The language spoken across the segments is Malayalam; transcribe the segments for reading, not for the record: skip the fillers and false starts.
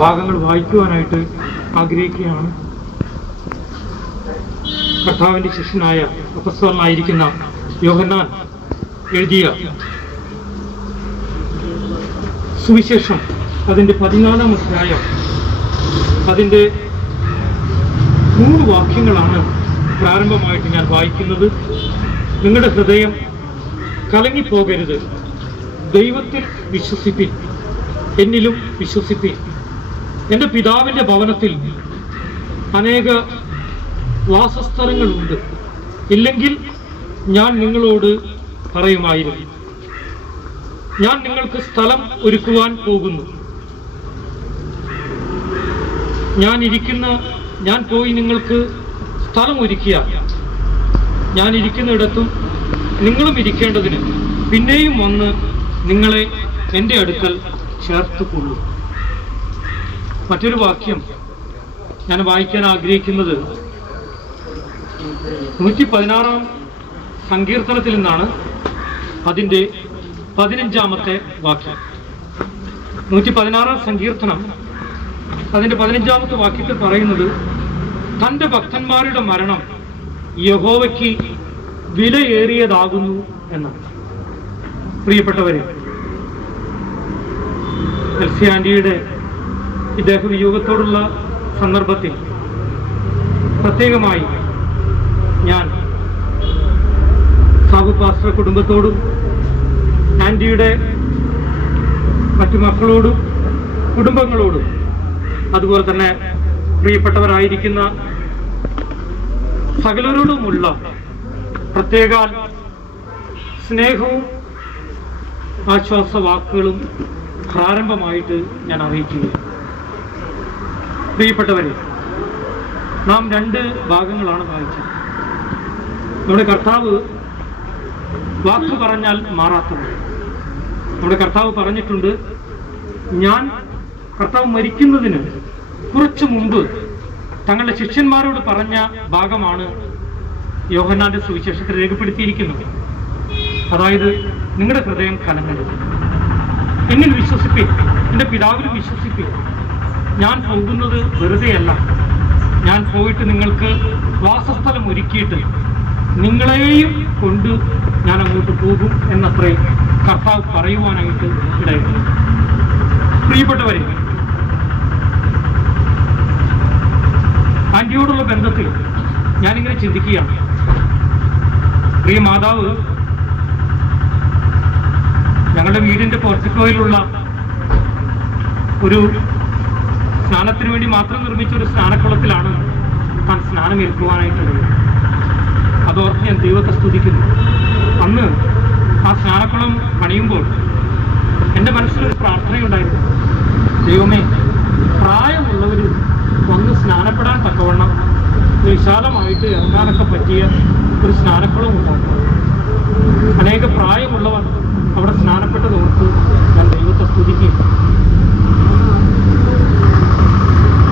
ഭാഗങ്ങൾ വായിക്കുവാനായിട്ട് ആഗ്രഹിക്കുകയാണ്. കർത്താവിൻ്റെ ശിഷ്യനായ അപ്പസ്തലനായിരിക്കുന്ന യോഹന്നാൻ എഴുതിയ സുവിശേഷം അതിൻ്റെ 14-ാം അധ്യായം അതിൻ്റെ 3 വാക്യങ്ങളാണ് പ്രാരംഭമായിട്ട് ഞാൻ വായിക്കുന്നത്. നിങ്ങളുടെ ഹൃദയം കലങ്ങിപ്പോകരുത്, ദൈവത്തിൽ വിശ്വസിപ്പിൻ, എന്നിലും വിശ്വസിപ്പിൻ. എൻ്റെ പിതാവിൻ്റെ ഭവനത്തിൽ അനേക വാസസ്ഥലങ്ങളുണ്ട്, ഇല്ലെങ്കിൽ ഞാൻ നിങ്ങളോട് പറയുമായിരുന്നു. ഞാൻ നിങ്ങൾക്ക് സ്ഥലം ഒരുക്കുവാൻ പോകുന്നു. ഞാൻ പോയി നിങ്ങൾക്ക് സ്ഥലം ഒരുക്കിയ ഞാൻ ഇരിക്കുന്നിടത്തും നിങ്ങളും ഇരിക്കേണ്ടതിന് പിന്നെയും വന്ന് നിങ്ങളെ എൻ്റെ അടുക്കൽ ചേർത്തുകൊള്ളു. മറ്റൊരു വാക്യം ഞാൻ വായിക്കാൻ ആഗ്രഹിക്കുന്നത് 116-ാം സങ്കീർത്തനത്തിൽ നിന്നാണ്. അതിൻ്റെ 15-ാമത്തെ വാക്യം. 116-ാം സങ്കീർത്തനം അതിൻ്റെ 15-ാമത്തെ വാക്യത്തിൽ പറയുന്നത്, തൻ്റെ ഭക്തന്മാരുടെ മരണം യഹോവയ്ക്ക് വിലയേറിയതാകുന്നു എന്നാണ്. പ്രിയപ്പെട്ടവരെ, എൽസി ആന്റിയുടെ ദേഹവിയോഗത്തോടുള്ള സന്ദർഭത്തിൽ പ്രത്യേകമായി ഞാൻ സാബു പാസ്റ്റർ കുടുംബത്തോടും ആന്റിയുടെ മറ്റു മക്കളോടും കുടുംബങ്ങളോടും അതുപോലെ തന്നെ പ്രിയപ്പെട്ടവരായിരിക്കുന്ന സകലരോടുമുള്ള പ്രത്യേക സ്നേഹവും ആശ്വാസവാക്കുകളും പ്രാരംഭമായിട്ട് ഞാൻ അറിയിക്കുകയാണ്. പ്രിയപ്പെട്ടവരെ, നാം 2 ഭാഗങ്ങളാണ് വായിച്ചത്. നമ്മുടെ കർത്താവ് വാക്ക് പറഞ്ഞാൽ മാറാത്തത്. നമ്മുടെ കർത്താവ് പറഞ്ഞിട്ടുണ്ട്, കർത്താവ് മരിക്കുന്നതിന് കുറച്ചു മുമ്പ് തങ്ങളുടെ ശിഷ്യന്മാരോട് പറഞ്ഞ ഭാഗമാണ് യോഹന്നാന്റെ സുവിശേഷത്തിൽ രേഖപ്പെടുത്തിയിരിക്കുന്നത്. അതായത്, നിങ്ങളുടെ ഹൃദയം കലങ്ങരുത്, എന്നിൽ വിശ്വസിപ്പിൻ, എൻ്റെ പിതാവിൽ വിശ്വസിപ്പിൻ. ഞാൻ പോകുന്നത് വെറുതെയല്ല, ഞാൻ പോയിട്ട് നിങ്ങൾക്ക് വാസസ്ഥലം ഒരുക്കിയിട്ട് നിങ്ങളെയും കൊണ്ട് ഞാൻ അങ്ങോട്ട് പോകും എന്നത്രേ കർത്താവ് പറയുവാനായിട്ട് ഇടയുണ്ട്. പ്രിയപ്പെട്ടവരെ, ആന്റിയോടുള്ള ബന്ധത്തിൽ ഞാനിങ്ങനെ ചിന്തിക്കുകയാണ്. പ്രിയ മാതാവ് ഞങ്ങളുടെ വീടിന്റെ പോർട്ടിക്കോയിലുള്ള ഒരു സ്നാനത്തിന് വേണ്ടി മാത്രം നിർമ്മിച്ച ഒരു സ്നാനക്കുളത്തിലാണ് താൻ സ്നാനം ഏൽക്കുവാനായിട്ടുള്ളത്. അതോർത്ത് ഞാൻ ദൈവത്തെ സ്തുതിക്കുന്നു. അന്ന് ആ സ്നാനക്കുളം പണിയുമ്പോൾ എൻ്റെ മനസ്സിലൊരു പ്രാർത്ഥനയുണ്ടായിരുന്നു. ദൈവമേ, പ്രായമുള്ളവർ വന്ന് സ്നാനപ്പെടാൻ തക്കവണ്ണം വിശാലമായിട്ട് ഇറങ്ങാനൊക്കെ പറ്റിയ ഒരു സ്നാനക്കുളം ഉണ്ടാക്കണം. അനേക പ്രായമുള്ളവർ അവിടെ സ്നാനപ്പെട്ടതോർത്ത് ഞാൻ ദൈവത്തെ സ്തുതിക്കുകയും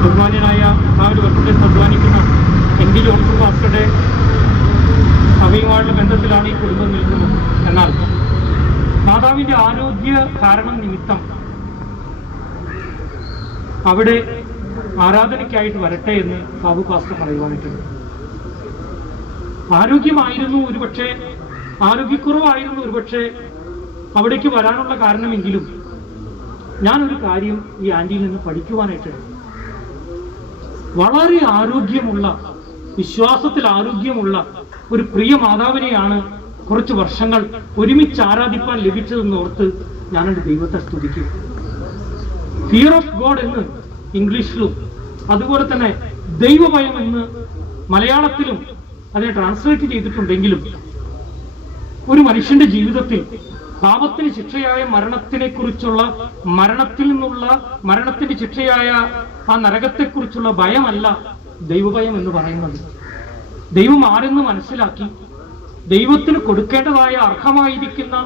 ബഹുമാന്യനായ ആ ഒരു വർഷത്തെ അധ്വാനിക്കുന്ന എൻ്റെ ജോൺസൺ പാസ്റ്ററുടെ സഭയുമായുള്ള ബന്ധത്തിലാണ് ഈ കുടുംബം നിൽക്കുന്നത്. എന്നാൽ മാതാവിൻ്റെ ആരോഗ്യ കാരണം നിമിത്തം അവിടെ ആരാധനയ്ക്കായിട്ട് വരട്ടെ എന്ന് സാബു പാസ്റ്റർ പറയുവാനായിട്ടുണ്ട്. ആരോഗ്യമായിരുന്നു ഒരുപക്ഷെ, ആരോഗ്യക്കുറവായിരുന്നു ഒരുപക്ഷെ അവിടേക്ക് വരാനുള്ള കാരണമെങ്കിലും ഞാനൊരു കാര്യം ഈ ആന്റിയിൽ നിന്ന് പഠിക്കുവാനായിട്ട്, വളരെ ആരോഗ്യമുള്ള, വിശ്വാസത്തിൽ ആരോഗ്യമുള്ള ഒരു പ്രിയ മാതാവിനെയാണ് കുറച്ച് വർഷങ്ങൾ ഒരുമിച്ച് ആരാധിപ്പാൻ ലഭിച്ചതെന്ന് ഓർത്ത് ഞാനെൻ്റെ ദൈവത്തെ സ്തുതിക്കും. ഫിയർ ഓഫ് ഗോഡ് എന്ന് ഇംഗ്ലീഷിലും അതുപോലെ തന്നെ ദൈവഭയം എന്ന് മലയാളത്തിലും അതിനെ ട്രാൻസ്ലേറ്റ് ചെയ്തിട്ടുണ്ടെങ്കിലും ഒരു മനുഷ്യന്റെ ജീവിതത്തിൽ പാപത്തിന് ശിക്ഷയായ മരണത്തിന്റെ ശിക്ഷയായ ആ നരകത്തെക്കുറിച്ചുള്ള ഭയമല്ല ദൈവഭയം എന്ന് പറയുന്നത്. ദൈവം ആരെന്ന് മനസ്സിലാക്കി ദൈവത്തിന് കൊടുക്കേണ്ടതായ അർഹമായിരിക്കുന്ന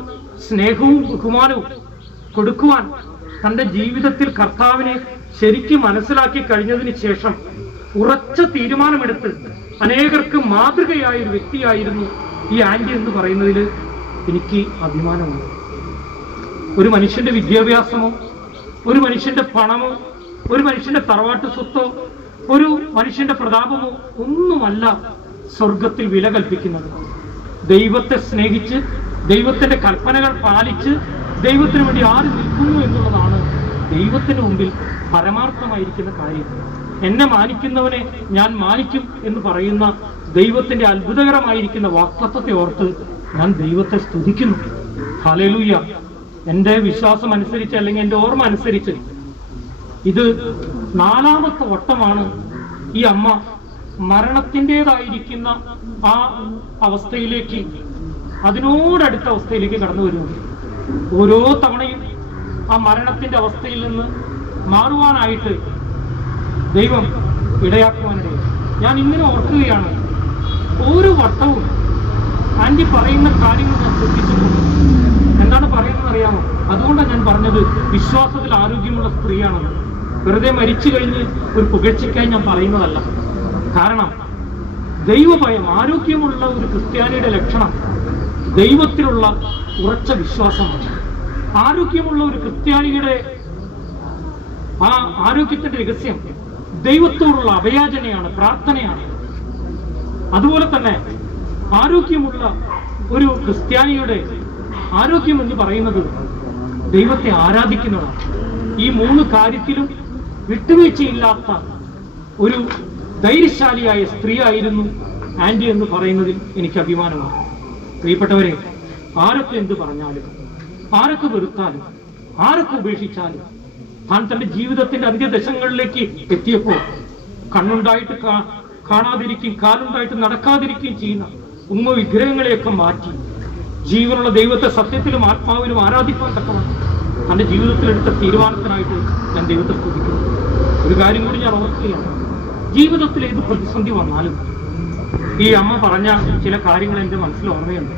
സ്നേഹവും ബഹുമാനവും കൊടുക്കുവാൻ തൻ്റെ ജീവിതത്തിൽ കർത്താവിനെ ശരിക്കും മനസ്സിലാക്കി കഴിഞ്ഞതിന് ശേഷം ഉറച്ച തീരുമാനമെടുത്ത് അനേകർക്ക് മാതൃകയായ ഒരു വ്യക്തിയായിരുന്നു ഈ ആന്റി എന്ന് പറയുന്നതിൽ എനിക്ക് അഭിമാനമുണ്ട്. ഒരു മനുഷ്യന്റെ വിദ്യാഭ്യാസമോ ഒരു മനുഷ്യന്റെ പണമോ ഒരു മനുഷ്യന്റെ തറവാട്ട് സ്വത്തോ ഒരു മനുഷ്യന്റെ പ്രതാപമോ ഒന്നുമല്ല സ്വർഗത്തിൽ വില കൽപ്പിക്കുന്നത്. ദൈവത്തെ സ്നേഹിച്ച് ദൈവത്തിന്റെ കൽപ്പനകൾ പാലിച്ച് ദൈവത്തിന് വേണ്ടി ആര് നിൽക്കുന്നു എന്നുള്ളതാണ് ദൈവത്തിന് മുമ്പിൽ പരമാർത്ഥമായിരിക്കുന്ന കാര്യം. എന്നെ മാനിക്കുന്നവനെ ഞാൻ മാനിക്കും എന്ന് പറയുന്ന ദൈവത്തിന്റെ അത്ഭുതകരമായിരിക്കുന്ന വാക്തത്വത്തെ ഓർത്ത് ഞാൻ ദൈവത്തെ സ്തുതിക്കുന്നു. ഹല്ലേലൂയ. എൻ്റെ വിശ്വാസം അനുസരിച്ച് അല്ലെങ്കിൽ എൻ്റെ ഓർമ്മ അനുസരിച്ച് ഇത് 4ാമത്തെ വട്ടമാണ് ഈ അമ്മ മരണത്തിൻ്റെതായിരിക്കുന്ന ആ അവസ്ഥയിലേക്ക്, അതിനോടടുത്ത അവസ്ഥയിലേക്ക് കടന്നു വരുന്നത്. ഓരോ തവണയും ആ മരണത്തിന്റെ അവസ്ഥയിൽ നിന്ന് മാറുവാനായിട്ട് ദൈവം ഇടയാക്കുവാനിടയിൽ ഞാൻ ഇങ്ങനെ ഓർക്കുകയാണ്. ഓരോ വട്ടവും ആന്റി പറയുന്ന കാര്യങ്ങൾ ഞാൻ ശ്രദ്ധിച്ചിട്ടുണ്ട്. എന്താണ് പറയുന്നത് അറിയാമോ? അതുകൊണ്ടാണ് ഞാൻ പറഞ്ഞത് വിശ്വാസത്തിൽ ആരോഗ്യമുള്ള സ്ത്രീയാണെന്ന്. വെറുതെ മരിച്ചു കഴിഞ്ഞ് ഒരു പുകഴ്ചയ്ക്കായി ഞാൻ പറയുന്നതല്ല. കാരണം ദൈവഭയം, ആരോഗ്യമുള്ള ഒരു ക്രിസ്ത്യാനിയുടെ ലക്ഷണം ദൈവത്തിലുള്ള ഉറച്ച വിശ്വാസമാണ്. ആരോഗ്യമുള്ള ഒരു ക്രിസ്ത്യാനിയുടെ ആ ആരോഗ്യത്തിന്റെ രഹസ്യം ദൈവത്തോടുള്ള അഭയാചനയാണ്, പ്രാർത്ഥനയാണ്. അതുപോലെ തന്നെ ആരോഗ്യമുള്ള ഒരു ക്രിസ്ത്യാനിയുടെ ആരോഗ്യം എന്ന് പറയുന്നത് ദൈവത്തെ ആരാധിക്കുന്നതാണ്. ഈ 3 കാര്യത്തിലും വിട്ടുവീഴ്ചയില്ലാത്ത ഒരു ധൈര്യശാലിയായ സ്ത്രീ ആയിരുന്നു ആന്റി എന്ന് പറയുന്നതിൽ എനിക്ക് അഭിമാനമാണ്. പ്രിയപ്പെട്ടവരെ, ആരൊക്കെ എന്ത് പറഞ്ഞാലും, ആരൊക്കെ വെറുത്താലും, ആരൊക്കെ ഉപേക്ഷിച്ചാലും, താൻ തന്റെ ജീവിതത്തിന്റെ അന്ത്യദശകളിലേക്ക് എത്തിയപ്പോൾ കണ്ണുണ്ടായിട്ട് കാണാതിരിക്കുകയും കാലുണ്ടായിട്ട് നടക്കാതിരിക്കുകയും ചെയ്യുന്ന വിഗ്രഹങ്ങളെയൊക്കെ മാറ്റി ജീവനുള്ള ദൈവത്തെ സത്യത്തിലും ആത്മാവിലും ആരാധിക്കാൻ തക്കവണ്ണം തന്റെ ജീവിതത്തിലെടുത്ത തീരുമാനത്തിനായിട്ട് ഞാൻ ദൈവത്തെ സ്തുതിക്കുന്നു. ഒരു കാര്യം കൂടി ഞാൻ ഓർക്കുകയാണ്. ജീവിതത്തിൽ ഏത് പ്രതിസന്ധി വന്നാലും ഈ അമ്മ പറഞ്ഞ ചില കാര്യങ്ങൾ എൻ്റെ മനസ്സിൽ ഓർമ്മയുണ്ട്.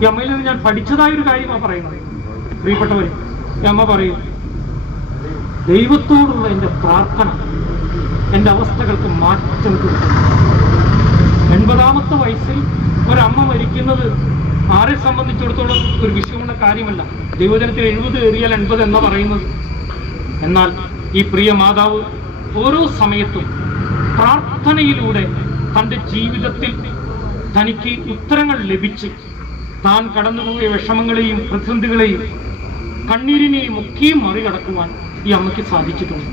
ഈ അമ്മയിൽ നിന്ന് ഞാൻ പഠിച്ചതായ ഒരു കാര്യമാണ് പറയുന്നത്. പ്രിയപ്പെട്ടവരെ, ഈ അമ്മ പറയും, ദൈവത്തോടുള്ള എൻ്റെ പ്രാർത്ഥന എൻ്റെ അവസ്ഥകൾക്ക് മാറ്റം കൊടുക്കുന്നു. 80ാമത്തെ വയസ്സിൽ ഒരമ്മ മരിക്കുന്നത് ആരെ സംബന്ധിച്ചിടത്തോളം ഒരു വിഷയമുള്ള കാര്യമല്ല. ദൈവജനത്തിൽ 70 ഏറിയാൽ 80 എന്നാ പറയുന്നത്. എന്നാൽ ഈ പ്രിയ മാതാവ് ഓരോ സമയത്തും പ്രാർത്ഥനയിലൂടെ തൻ്റെ ജീവിതത്തിൽ തനിക്ക് ഉത്തരങ്ങൾ ലഭിച്ച് താൻ കടന്നുപോയ വിഷമങ്ങളെയും പ്രതിസന്ധികളെയും കണ്ണീരിനെയും ഒക്കെയും മറികടക്കുവാൻ ഈ അമ്മയ്ക്ക് സാധിച്ചിട്ടുണ്ട്.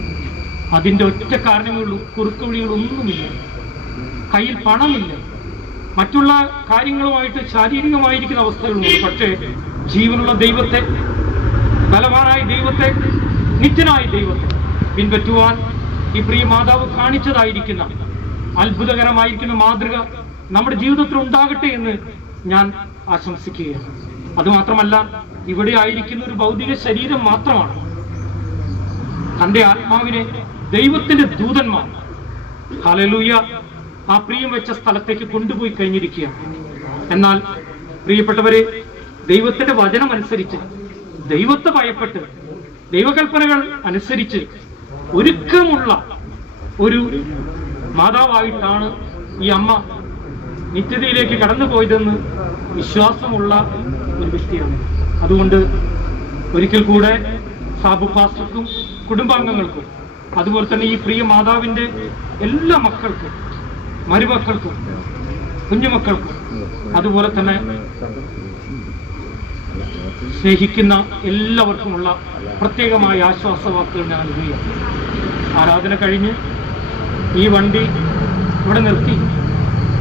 അതിൻ്റെ ഒറ്റ കാരണമേ ഉള്ളൂ, കുറുക്കുവഴികളൊന്നുമില്ല, കയ്യിൽ പണമില്ല, മറ്റുള്ള കാര്യങ്ങളുമായിട്ട് ശാരീരികമായിരിക്കുന്ന അവസ്ഥകളുമുണ്ട്. പക്ഷേ ജീവനുള്ള ദൈവത്തെ, ബലവാനായ ദൈവത്തെ, നിത്യനായ ദൈവത്തെ പിൻപറ്റുവാൻ ഈ പ്രിയ മാതാവ് കാണിച്ചതായിരിക്കുന്ന അത്ഭുതകരമായിരിക്കുന്ന മാതൃക നമ്മുടെ ജീവിതത്തിൽ ഉണ്ടാകട്ടെ എന്ന് ഞാൻ ആശംസിക്കുകയാണ്. അതുമാത്രമല്ല, ഇവിടെ ആയിരിക്കുന്ന ഒരു ഭൗതിക ശരീരം മാത്രമാണ്. തൻ്റെ ആത്മാവിനെ ദൈവത്തിന്റെ ദൂതന്മാർ, ഹല്ലേലൂയ, ആ പ്രിയം വെച്ച സ്ഥലത്തേക്ക് കൊണ്ടുപോയി കഴിഞ്ഞിരിക്കുകയാണ്. എന്നാൽ പ്രിയപ്പെട്ടവരെ, ദൈവത്തിന്റെ വചനം അനുസരിച്ച്, ദൈവത്തെ ഭയപ്പെട്ട്, ദൈവകൽപ്പനകൾ അനുസരിച്ച് ഒരുക്കമുള്ള ഒരു മാതാവായിട്ടാണ് ഈ അമ്മ നിത്യതയിലേക്ക് കടന്നുപോയതെന്ന് വിശ്വാസമുള്ള ഒരു വ്യക്തിയാണ്. അതുകൊണ്ട് ഒരിക്കൽ കൂടെ സാബു പാസ്റ്റർക്കും കുടുംബാംഗങ്ങൾക്കും അതുപോലെ തന്നെ ഈ പ്രിയ മാതാവിൻ്റെ എല്ലാ മക്കൾക്കും, മരുമക്കൾക്കും, കുഞ്ഞുമക്കൾക്കും, അതുപോലെ തന്നെ സ്നേഹിക്കുന്ന എല്ലാവർക്കുമുള്ള പ്രത്യേകമായ ആശ്വാസവാക്കുകൾ ഞാൻ നൽകുകയാണ്. ആരാധന കഴിഞ്ഞ് ഈ വണ്ടി ഇവിടെ നിർത്തി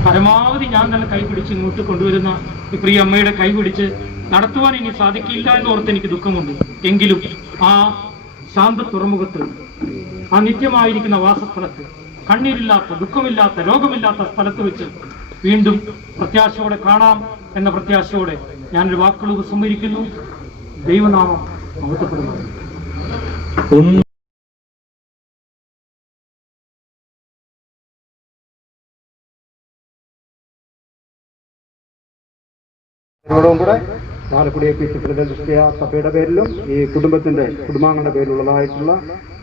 പരമാവധി ഞാൻ തന്നെ കൈപിടിച്ച് ഇങ്ങോട്ട് കൊണ്ടുവരുന്ന ഈ പ്രിയ അമ്മയുടെ കൈപിടിച്ച് നടത്തുവാൻ ഇനി സാധിക്കില്ല എന്നോർത്ത് എനിക്ക് ദുഃഖമുണ്ട്. എങ്കിലും ആ ശാന്ത തുറമുഖത്ത്, ആ നിത്യമായിരിക്കുന്ന വാസസ്ഥലത്ത്, കണ്ണീരില്ലാത്ത, ദുഃഖമില്ലാത്ത, രോഗമില്ലാത്ത സ്ഥലത്ത് വെച്ച് വീണ്ടും പ്രത്യാശയോടെ കാണാം എന്ന പ്രത്യാശയോടെ ഞാനൊരു വാക്കുകൾ ഉപസംഹരിക്കുന്നു. ദൈവനാമം മഹത്വപ്പെടുന്നു. ോടും കൂടെ ചാലക്കുടി APC ദൃഷ്ടിയ സഭയുടെ പേരിലും ഈ കുടുംബാംഗങ്ങളുടെ പേരിലുള്ളതായിട്ടുള്ള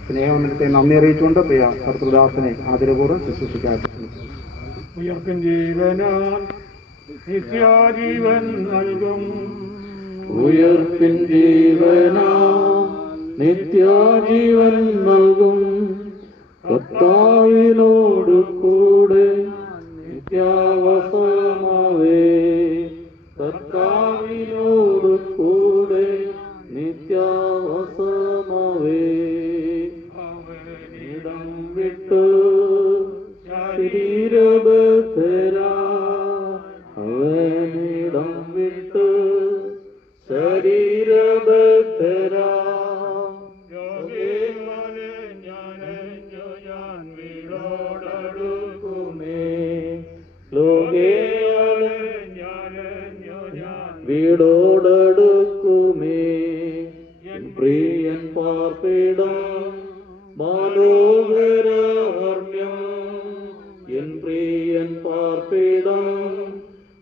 സ്നേഹവന്ദനത്തെ നന്ദി അറിയിച്ചുകൊണ്ട് പ്രിയ കർത്തൃദാസനെ ആദരപൂർവ്വം ശുശ്രൂഷിക്കാറുണ്ട്. ഉയർപ്പിൻ ജീവനാൽ നിത്യാജീവൻ നൽകും, ഉയർപ്പിൻ ജീവനാൽ നിത്യാജീവൻ നൽകും കർത്താവിനോട് കൂടെ നിത്യാവസമാവേ. കർത്താവിനോട് കൂടെ നിത്യാവസമാവേ. അവനിടം വിട്ട് ശരീരബദ്ധരാ, അവനിടം വിട്ട് ശരീരബദ്ധരാ. വീടോടടുക്കുമേ പ്രിയൻ പാർപ്പിടം മനോഹരവർണ്യം. എൻ പ്രിയൻ പാർപ്പിടം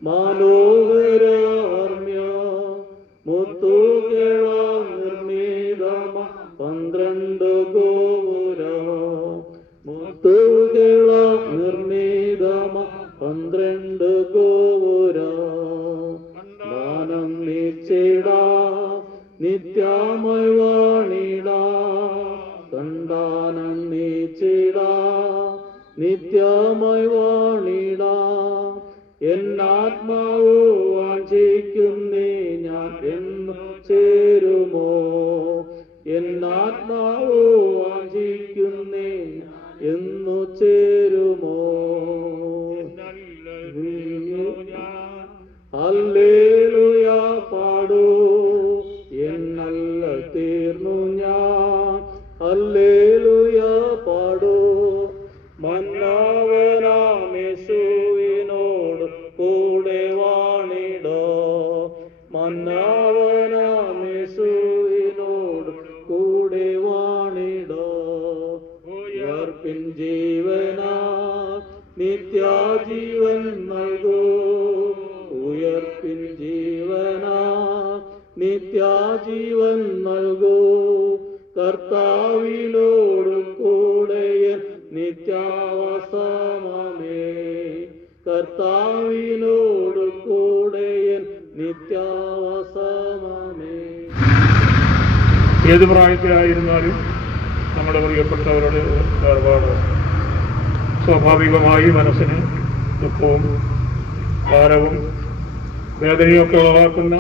മനോഹരവർണ്യം. മുത്തുകള നിർമ്മിതമ 12 ഗോപുരം. മുത്തുകള നിർമ്മിതമ 12 ഗോപുരം. ദാനം നിശ്ചിടാ നിത്യമയ വാണിടാ. സന്താനം നിശ്ചിടാ നിത്യമയ വാണിടാ. എന്നാത്മാവോ വാഞ്ചിക്കുന്നേ ഞാൻ എന്നു ചേരുമോ. എന്നാത്മാവോ വാഞ്ചിക്കുന്നേ എന്നു ചേരുമോ. ഹല്ലേലൂയ പാടൂ എന്നല്ല തീർന്നു ഞാൻ. ഹല്ലേലൂയ പാടൂ. മന്നവനാമേശുവിനോട് കൂടെ വാണിടോ. മന്നവനാമേശുവിനോട് കൂടെ വാണിടോ. ഉയർപ്പിൻ ജീവനാ നിത്യാജീവൻ നൽകൂ. ഉയർപ്പിൻ ജീവനാ നിത്യാജീവൻ നൽകൂ. കർത്താവിനോട് കൂടെ നിത്യാവസമേ. കർത്താവിനോട് കൂടെ നിത്യാവസമേ. ഏത് പ്രായത്തിലായിരുന്നാലും നമ്മുടെ പ്രിയപ്പെട്ടവരുടെ വേർപാട് സ്വാഭാവികമായി മനസ്സിന് ദുഃഖവും ഭാരവും വേദനയൊക്കെ ഉളവാക്കുന്ന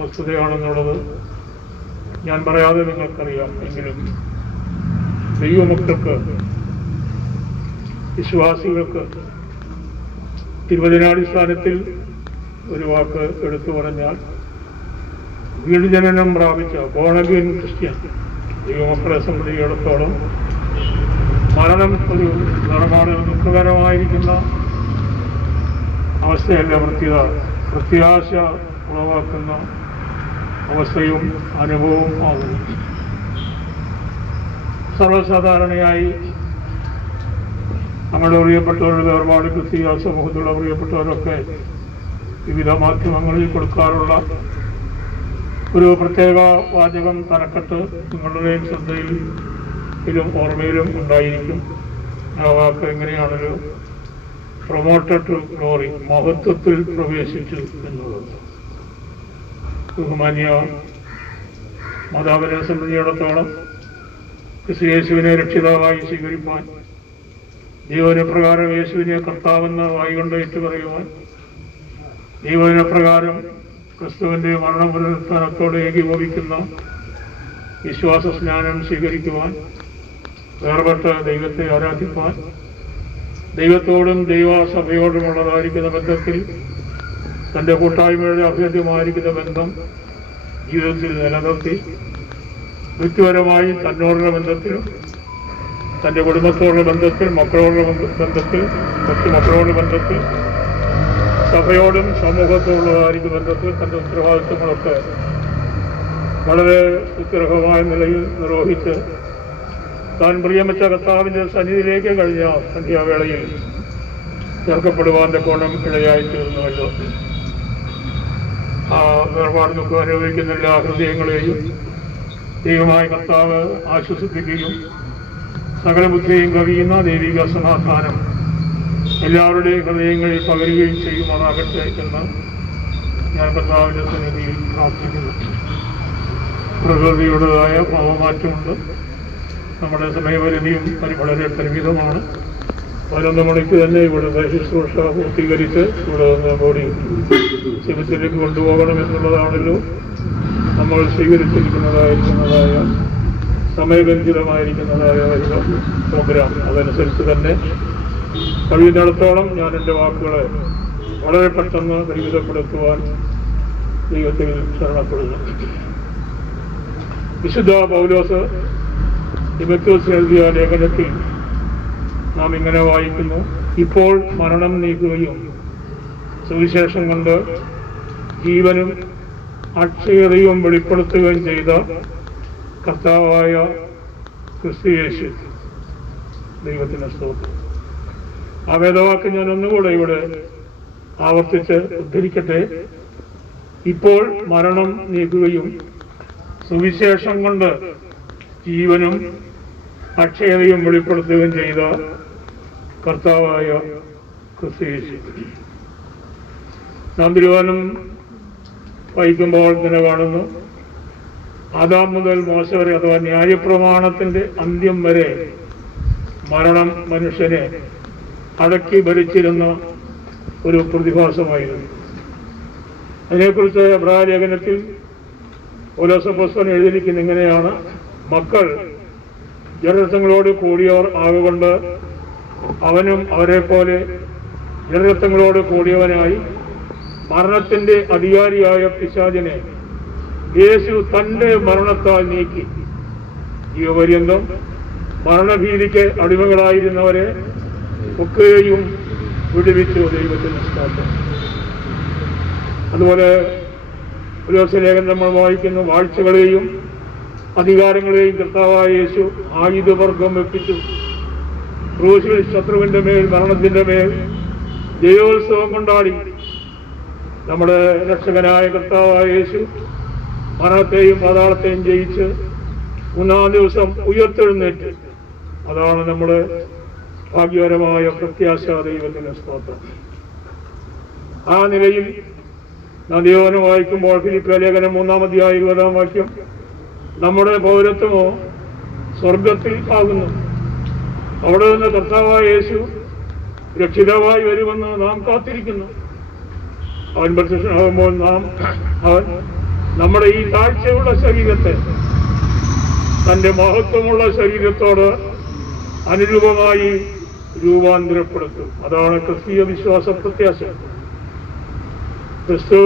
വസ്തുതയാണെന്നുള്ളത് ഞാൻ പറയാതെ നിങ്ങൾക്കറിയാം. എങ്കിലും ദൈവമക്കൾക്ക്, വിശ്വാസികൾക്ക് തിരുവചനാടിസ്ഥാനത്തിൽ ഒരു വാക്ക് എടുത്തു പറഞ്ഞാൽ വീണ്ടുജനനം പ്രാപിച്ച ബോണഗിൻ ക്രിസ്ത്യൻ ദൈവമക്കളെ സംബന്ധിച്ചിടത്തോളം മരണം ഒരു നിറമാണ് ദുഃഖകരമായിരിക്കുന്ന അവസ്ഥയല്ല, പ്രത്യാശ ഉളവാക്കുന്ന അവസ്ഥയും അനുഭവവും ആകുന്നു. സർവ്വസാധാരണയായി നമ്മുടെ പ്രിയപ്പെട്ടവരുടെ വേർപാട് ക്രിസ്തീയ സമൂഹത്തിലുള്ള പ്രിയപ്പെട്ടവരൊക്കെ വിവിധ മാധ്യമങ്ങളിൽ കൊടുക്കാറുള്ള ഒരു പ്രത്യേക വാചകം തലക്കെട്ട് നിങ്ങളുടെയും ശ്രദ്ധയിലും ഓർമ്മയിലും ഉണ്ടായിരിക്കും. ആ വാക്ക് എങ്ങനെയാണൊരു പ്രൊമോട്ടഡ് ടു ഗ്ലോറി, മഹത്വത്തിൽ പ്രവേശിച്ചു എന്നുള്ളത്. ബഹുമാന്യ മാതാവിനെ സംബന്ധിച്ചിടത്തോളം യേശുവിനെ രക്ഷിതാവായി സ്വീകരിപ്പാൻ, ദൈവപ്രകാരം യേശുവിനെ കർത്താവെന്ന് വായിക്കൊണ്ട് ഏറ്റുപറയുവാൻ, ദൈവപ്രകാരം ക്രിസ്തുവിൻ്റെ മരണപുനരുത്ഥാനത്തോട് ഏകീഭവിക്കുന്ന വിശ്വാസ സ്നാനം സ്വീകരിക്കുവാൻ, വേർപെട്ട ദൈവത്തെ ആരാധിപ്പാൻ, ദൈവത്തോടും ദൈവസഭയോടുമുള്ളതായിരിക്കുന്ന ബന്ധത്തിൽ തൻ്റെ കൂട്ടായ്മയുടെ അഭേദ്യമായിരിക്കുന്ന ബന്ധം ജീവിതത്തിൽ നിലനിർത്തി വ്യക്തിപരമായി തന്നോടുള്ള ബന്ധത്തിലും തൻ്റെ കുടുംബത്തോടുള്ള ബന്ധത്തിൽ, മക്കളോടുള്ള ബന്ധത്തിൽ, മക്കളോടുള്ള ബന്ധത്തിൽ, സഭയോടും സമൂഹത്തോടുള്ളതായിരിക്കും ബന്ധത്തിൽ തൻ്റെ ഉത്തരവാദിത്വങ്ങളൊക്കെ വളരെ സുഗ്രഹമായ നിലയിൽ നിർവഹിച്ച് താൻ പ്രിയമിച്ച കർത്താവിൻ്റെ സന്നിധിയിലേക്ക് കഴിഞ്ഞ സന്ധ്യാവേളയിൽ ചേർക്കപ്പെടുവാൻ്റെ കോണം ഇടയായി തീർന്നുവല്ലോ. ആ വേർപാട് ദുഃഖം അനുഭവിക്കുന്ന എല്ലാ ഹൃദയങ്ങളെയും ദൈവമായ കർത്താവ് ആശ്വസിപ്പിക്കുകയും സകല ബുദ്ധിയും കവിയുന്ന ദൈവിക സമാധാനം എല്ലാവരുടെയും ഹൃദയങ്ങളിൽ പകരുകയും ചെയ്യുമാറാകട്ടെ എന്ന് ഞാൻ കർത്താവിൻ്റെ സന്നിധിയിൽ പ്രാർത്ഥിക്കുന്നു. പ്രകൃതിയുടേതായ ഭാവമാറ്റമുണ്ട്. നമ്മുടെ സമയപരിധിയും വളരെ പരിമിതമാണ്. 11 മണിക്ക് തന്നെ ഇവിടുത്തെ ശുശ്രൂഷ പൂർത്തീകരിച്ച് ഇവിടെ നിന്ന് ബോഡി ശിവത്തിലേക്ക് കൊണ്ടുപോകണമെന്നുള്ളതാണല്ലോ നമ്മൾ സ്വീകരിച്ചിരിക്കുന്നതായ സമയബന്ധിതമായിരിക്കുന്നതായ ഒരു പ്രോഗ്രാം. അതനുസരിച്ച് തന്നെ കഴിയുന്നിടത്തോളം ഞാൻ എൻ്റെ വാക്കുകളെ വളരെ പെട്ടെന്ന് പരിമിതപ്പെടുത്തുവാൻ ദൈവത്തിൽ ശരണപ്പെടുന്നു. വിശുദ്ധ പൗലോസ് തിമോഥെയോസിന് എഴുതിയ ലേഖനത്തിൽ നാം ഇങ്ങനെ വായിക്കുന്നു: ഇപ്പോൾ മരണം നീക്കുകയും സുവിശേഷം കൊണ്ട് ജീവനും അക്ഷയതയും വെളിപ്പെടുത്തുകയും ചെയ്ത കർത്താവായ ക്രിസ്തുയേശു. ദൈവത്തിന് സ്തോത്രം. ആ വേദവാക്ക് ഞാൻ ഒന്നുകൂടെ ഇവിടെ ആവർത്തിച്ച് ഉദ്ധരിക്കട്ടെ. ഇപ്പോൾ മരണം നീക്കുകയും സുവിശേഷം കൊണ്ട് ജീവനും അക്ഷയതയും വെളിപ്പെടുത്തുകയും ചെയ്ത കർത്താവായ ക്രിസ്തുയേശു. നാം തിരുവചനം വായിക്കുമ്പോൾ തന്നെ കാണുന്നു, ആദാം മുതൽ മോശ വരെ, അഥവാ ന്യായപ്രമാണത്തിന്റെ അന്ത്യം വരെ മരണം മനുഷ്യനെ അടക്കി ഭരിച്ചിരുന്ന ഒരു പ്രതിഭാസമായിരുന്നു. അതിനെക്കുറിച്ച് എബ്രായ ലേഖനത്തിൽ പൗലോസ് അപ്പോസ്തലൻ എഴുതിയിരിക്കുന്നത് ഇങ്ങനെയാണ്: മക്കൾ ജഡരത്നങ്ങളോട് കൂടിയവർ ആകൊണ്ട് അവനും അവരെ പോലെ ജഡരത്നങ്ങളോട് കൂടിയവനായി മരണത്തിന്റെ അധികാരിയായ പിശാചിനെ യേശു തന്റെ മരണത്താൽ നീക്കി ജീവപര്യന്തം മരണഭീതിക്ക് അടിമകളായിരുന്നവരെ ഒക്കെയും വിടുവിച്ചു. ദൈവത്തിന് സ്തോത്രം. അതുപോലെ ലേഖനം നമ്മൾ വായിക്കുന്നു: വാഴ്ചകളെയും അധികാരങ്ങളെയും കർത്താവായ യേശു ആയുധവർഗം വെപ്പിച്ചു. ക്രൂശിൽ ശത്രുവിന്റെ മേൽ, മരണത്തിന്റെ മേൽ ജയോത്സവം കൊണ്ടാടി. നമ്മുടെ രക്ഷകനായ കർത്താവായ യേശു മരണത്തെയും പാതാളത്തെയും ജയിച്ച് 3-ാം ദിവസം ഉയർത്തെഴുന്നേറ്റ്. അതാണ് നമ്മുടെ ഭാഗ്യകരമായ പ്രത്യാശ. ദൈവത്തിന്റെ സ്തോത്രം. ആ നിലയിൽ നദിയോനം വായിക്കുമ്പോൾ ഫിലിപ്പിയ ലേഖനം 3-ാം അധ്യായം 20-ാം വാക്യം: നമ്മുടെ പൗരത്വമോ സ്വർഗത്തിൽ ആകുന്നു. അവിടെ നിന്ന് കർത്താവായ യേശു രക്ഷിതാവായി വരുമെന്ന് നാം കാത്തിരിക്കുന്നു. അവൻ പ്രത്യക്ഷനാകുമ്പോൾ അവൻ നമ്മുടെ ഈ താഴ്ചയുള്ള ശരീരത്തെ തന്റെ മഹത്വമുള്ള ശരീരത്തോട് അനുരൂപമായി രൂപാന്തരപ്പെടുത്തും. അതാണ് ക്രിസ്തീയ വിശ്വാസ പ്രത്യാശ. ക്രിസ്തു